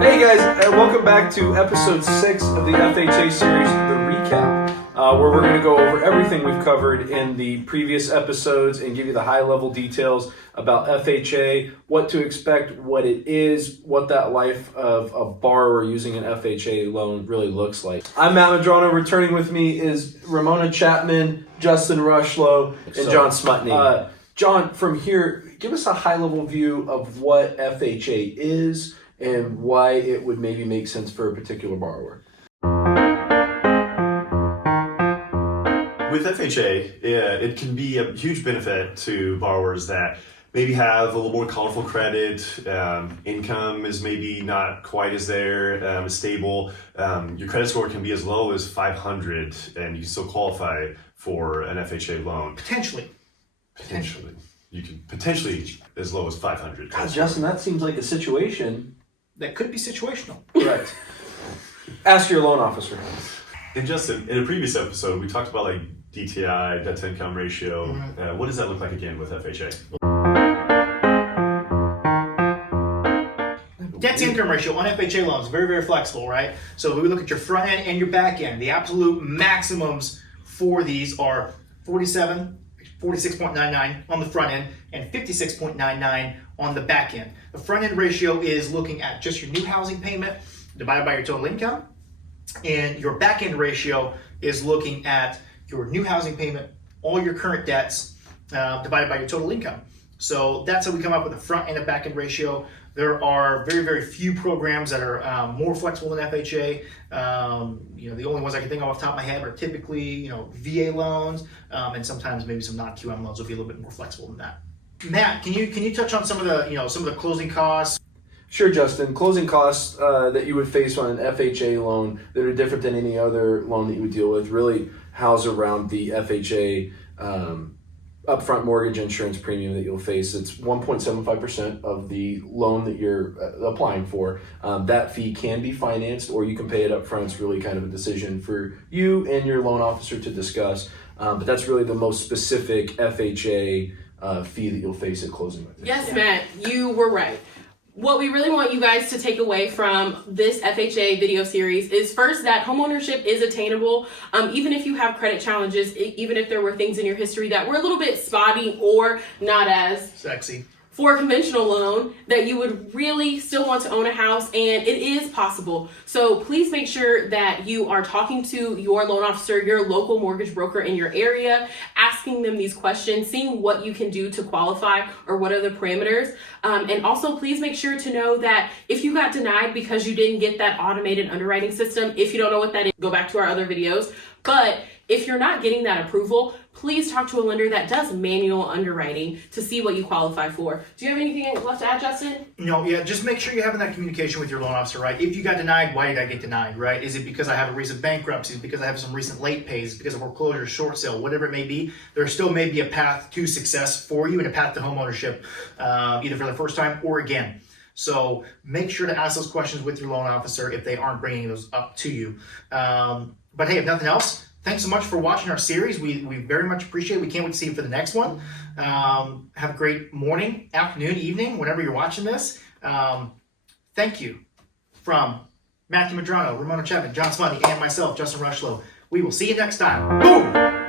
Hey guys, welcome back to episode 6 of the FHA series, The Recap, where we're going to go over everything we've covered in the previous episodes and give you the high-level details about FHA, what to expect, what it is, what that life of a borrower using an FHA loan really looks like. I'm Matt Madrano. Returning with me is Ramona Chapman, Justin Rushlow, and John Smutney. John, from here, give us a high-level view of what FHA is and why it would maybe make sense for a particular borrower. With FHA, it can be a huge benefit to borrowers that maybe have a little more colorful credit, income is maybe not quite as there, as stable. Your credit score can be as low as 500 and you can still qualify for an FHA loan. Potentially. You can potentially as low as 500. God, Justin, that seems like a situation. That could be situational. Right. Ask your loan officer. And Justin, in a previous episode, we talked about like DTI, debt to income ratio. Mm-hmm. What does that look like again with FHA? Debt to income ratio on FHA loans, very, very flexible, right? So if we look at your front end and your back end, the absolute maximums for these are 46.99 on the front end and 56.99 on the back end. The front end ratio is looking at just your new housing payment divided by your total income, and your back end ratio is looking at your new housing payment, all your current debts divided by your total income. So that's how we come up with a front and a back end ratio. There are very, very few programs that are more flexible than FHA. The only ones I can think of off the top of my head are typically, VA loans, and sometimes maybe some non-QM loans will be a little bit more flexible than that. Matt, can you touch on some of the closing costs? Sure, Justin. Closing costs that you would face on an FHA loan that are different than any other loan that you would deal with really house around the FHA upfront mortgage insurance premium that you'll face. It's 1.75% of the loan that you're applying for. That fee can be financed or you can pay it up front. It's really kind of a decision for you and your loan officer to discuss. But that's really the most specific FHA fee that you'll face at closing. Yes, Matt, you were right. What we really want you guys to take away from this FHA video series is first that homeownership is attainable, even if you have credit challenges, even if there were things in your history that were a little bit spotty or not as sexy. For a conventional loan, that you would really still want to own a house, and it is possible. So please make sure that you are talking to your loan officer, your local mortgage broker in your area, asking them these questions, seeing what you can do to qualify or what are the parameters. And also please make sure to know that if you got denied because you didn't get that automated underwriting system, if you don't know what that is, go back to our other videos. But if you're not getting that approval, please talk to a lender that does manual underwriting to see what you qualify for. Do you have anything left to add, Justin? No, yeah, just make sure you're having that communication with your loan officer, right? If you got denied, why did I get denied, right? Is it because I have a recent bankruptcy? Is it because I have some recent late pays? Because of foreclosure, short sale, whatever it may be? There still may be a path to success for you and a path to homeownership, either for the first time or again. So make sure to ask those questions with your loan officer if they aren't bringing those up to you. But hey, if nothing else, thanks so much for watching our series. We very much appreciate it. We can't wait to see you for the next one. Have a great morning, afternoon, evening, whenever you're watching this. Thank you from Matthew Madrano, Ramona Chapman, John Smutney, and myself, Justin Rushlow. We will see you next time. Boom!